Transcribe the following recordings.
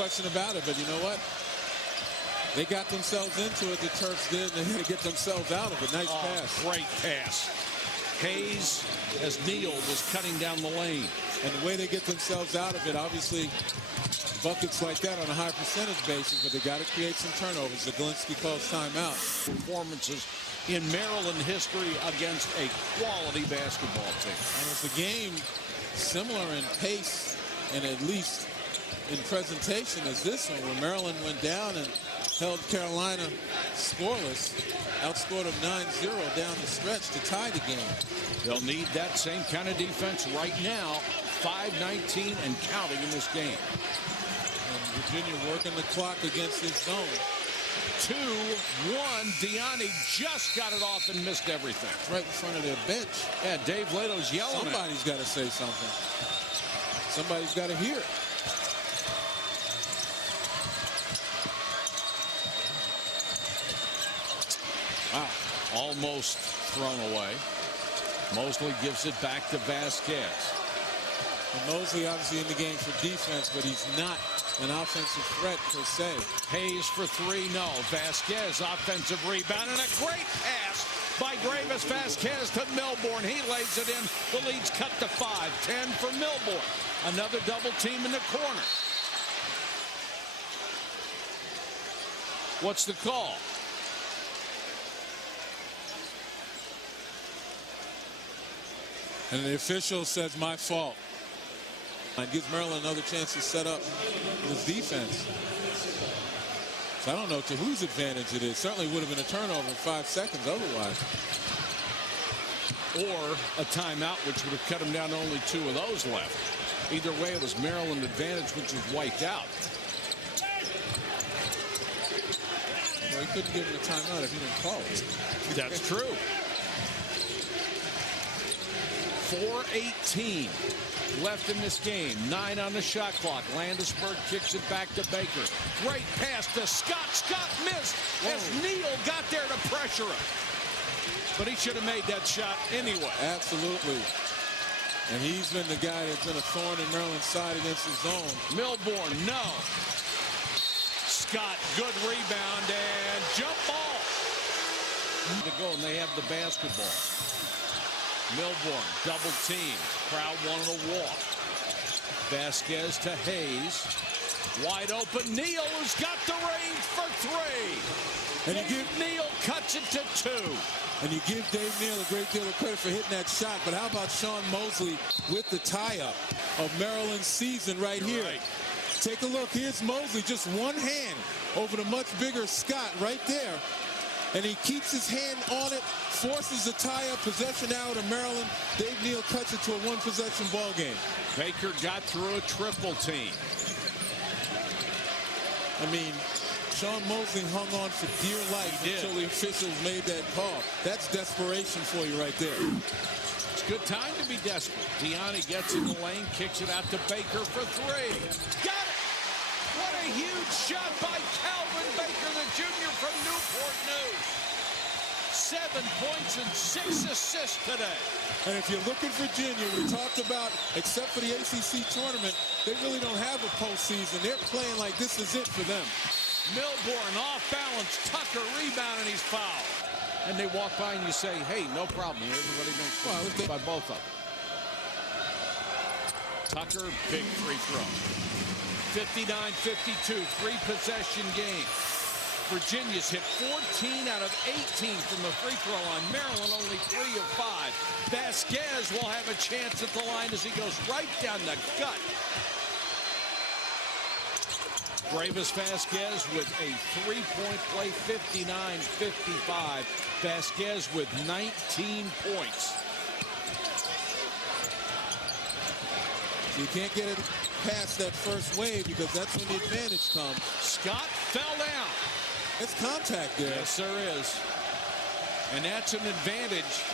question about it. But you know what? They got themselves into it. The Terps did. They had to get themselves out of it. Nice pass. Great pass. Hayes, as Neal was cutting down the lane. And the way they get themselves out of it, obviously, buckets like that on a high percentage basis, but they got to create some turnovers. Zaglinski calls timeout. Performances in Maryland history against a quality basketball team. And it's a game similar in pace and at least in presentation as this one, where Maryland went down and held Carolina scoreless, outscored them 9-0 down the stretch to tie the game. They'll need that same kind of defense right now. 5:19 and counting in this game. And Virginia working the clock against this zone. 2-1. Deani just got it off and missed everything. Right in front of their bench. Yeah, Dave Lato's yelling. Somebody's got to say something. Somebody's got to hear it. Wow, almost thrown away. Mosley gives it back to Vasquez. And Mosley obviously in the game for defense, but he's not an offensive threat per se. Hayes for three, no. Vasquez offensive rebound and a great pass by Gravis Vasquez to Milbourne. He lays it in. The lead's cut to 5. 10 for Milbourne. Another double team in the corner. What's the call? And the official says my fault. It gives Maryland another chance to set up this defense. So I don't know to whose advantage it is. Certainly would have been a turnover in 5 seconds otherwise. Or a timeout, which would have cut him down to only 2 of those left. Either way, it was Maryland advantage, which was wiped out. Well, he couldn't give him a timeout if he didn't call it. That's true. 4:18 left in this game. 9 on the shot clock. Landisberg kicks it back to Baker. Great pass to Scott. Scott missed as Neal got there to pressure him. But he should have made that shot anyway. Absolutely. And he's been the guy that's been a thorn in Maryland's side against the zone. Milbourne, no. Scott, good rebound and jump ball. To go, and they have the basketball. Milbourne, double team. Crowd wanted a walk. Vasquez to Hayes. Wide open. Neal, who's got the range for 3. And Neal cuts it to 2. And you give Dave Neal a great deal of credit for hitting that shot. But how about Sean Mosley with the tie-up of Maryland's season right here? Right. Take a look. Here's Mosley, just one hand over the much bigger Scott right there. And he keeps his hand on it, forces the tie-up, possession out of Maryland. Dave Neal cuts it to a one-possession ball game. Baker got through a triple team. I mean, Sean Mosley hung on for dear life until the officials made that call. That's desperation for you right there. It's a good time to be desperate. Deani gets in the lane, kicks it out to Baker for 3. Got it! What a huge shot by Calvin Baker, the junior from Newport News. 7 points and 6 assists today. And if you're looking for Virginia, we talked about, except for the ACC tournament, they really don't have a postseason. They're playing like this is it for them. Milbourne off balance, Tucker rebound, and he's fouled. And they walk by and you say, hey, no problem here. Everybody makes fun by both of them. Tucker, big free throw. 59-52, 3-possession game. Virginia's hit 14 out of 18 from the free throw line. Maryland only 3 of 5. Vasquez will have a chance at the line as he goes right down the gut. Gravis Vasquez with a 3-point play, 59-55. Vasquez with 19 points. You can't get it past that first wave because that's when the advantage comes. Scott fell down. It's contact there. Yes, there is. And that's an advantage.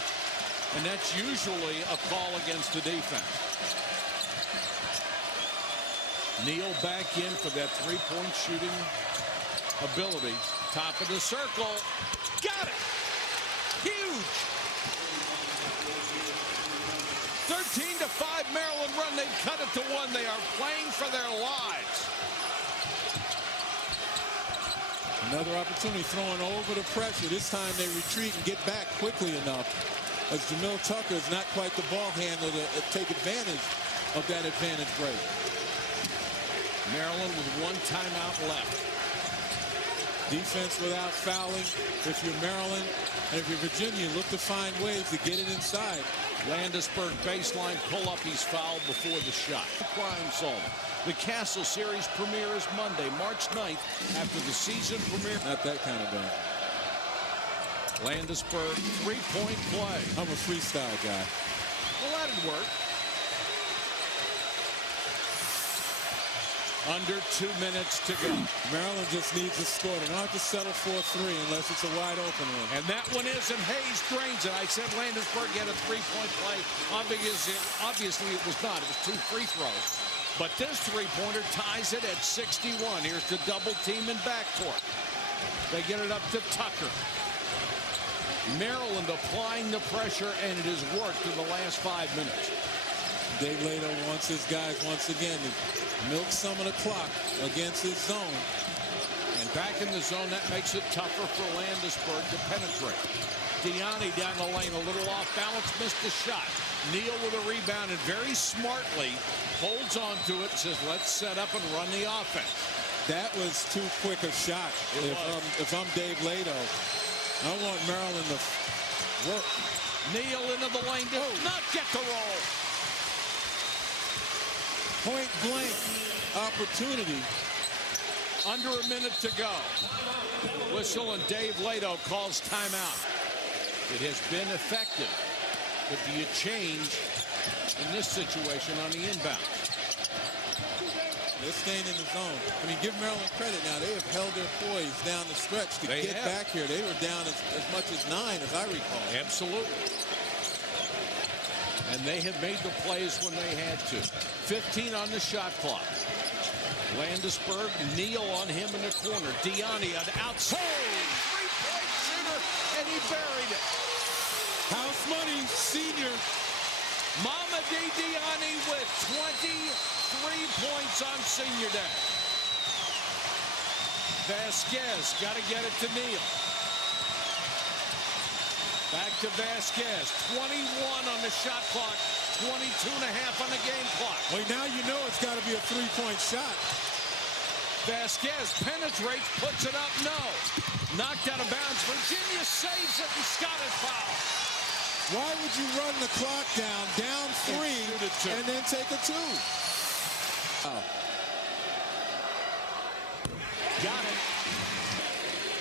And that's usually a call against the defense. Neal back in for that 3-point shooting ability. Top of the circle. Got it. Huge. 13-5 Maryland run. They've cut it to 1. They are playing for their lives. Another opportunity throwing over the pressure. This time they retreat and get back quickly enough, as Jamil Tucker is not quite the ball handler to take advantage of that advantage break. Maryland with 1 timeout left. Defense without fouling. If you're Maryland and if you're Virginia, look to find ways to get it inside. Landisburg baseline pull-up. He's fouled before the shot. Crime solver. The Castle Series premiere is Monday, March 9th, after the season premiere. Not that kind of game. Landisburg, 3-point play. I'm a freestyle guy. Well, that'd work. Under 2 minutes to go. Maryland just needs a score. They don't have to settle for a 3 unless it's a wide open one. And that one is, and Hayes drains it. I said Landisburg had a 3-point play. Obviously, it was not. It was 2 free throws. But this 3-pointer ties it at 61. Here's the double team in backcourt. They get it up to Tucker. Maryland applying the pressure, and it has worked in the last 5 minutes. Dave Lato wants his guys once again to milk some of the clock against his zone. And back in the zone, that makes it tougher for Landisburg to penetrate. Diani down the lane, a little off balance, missed the shot. Neal with a rebound and very smartly holds on to it, says, let's set up and run the offense. That was too quick a shot. If I'm Dave Lato, I want Maryland to work. Neal into the lane, does not get the roll. Point blank opportunity. Under a minute to go. Whistle, and Dave Lato calls timeout. It has been effective. But do you change in this situation on the inbound? They're staying in the zone. I mean, give Maryland credit now. They have held their poise down the stretch to get back here. They were down as much as 9, as I recall. Absolutely. And they have made the plays when they had to. 15 on the shot clock. Landisburg, Neal on him in the corner. Diani on outside. 3-point shooter, and he buried it. House money, senior. Mama Diani with 23 points on senior day. Vasquez got to get it to Neal. Back to Vasquez. 21 on the shot clock. 22.5 on the game clock. Well, now you know it's got to be a 3-point shot. Vasquez penetrates, puts it up, no. Knocked out of bounds. Virginia saves it, and Scott is fouled. Why would you run the clock down 3, and then take a 2? Oh. Got it.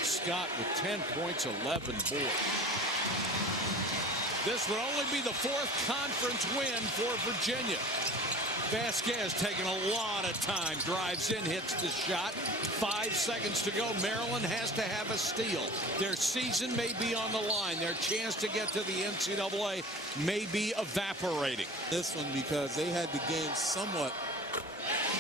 Scott with 10 points, 11 boards. This would only be the 4th conference win for Virginia. Vasquez taking a lot of time, drives in, hits the shot. 5 seconds to go. Maryland has to have a steal. Their season may be on the line. Their chance to get to the NCAA may be evaporating. This one, because they had the game somewhat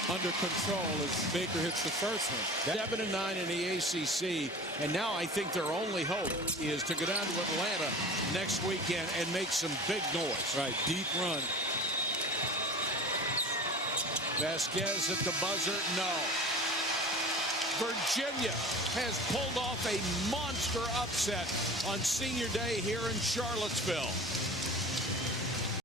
under control as Baker hits the first one. 7-9 in the ACC, and now I think their only hope is to go down to Atlanta next weekend and make some big noise. Right, deep run. Vasquez at the buzzer, no. Virginia has pulled off a monster upset on senior day here in Charlottesville.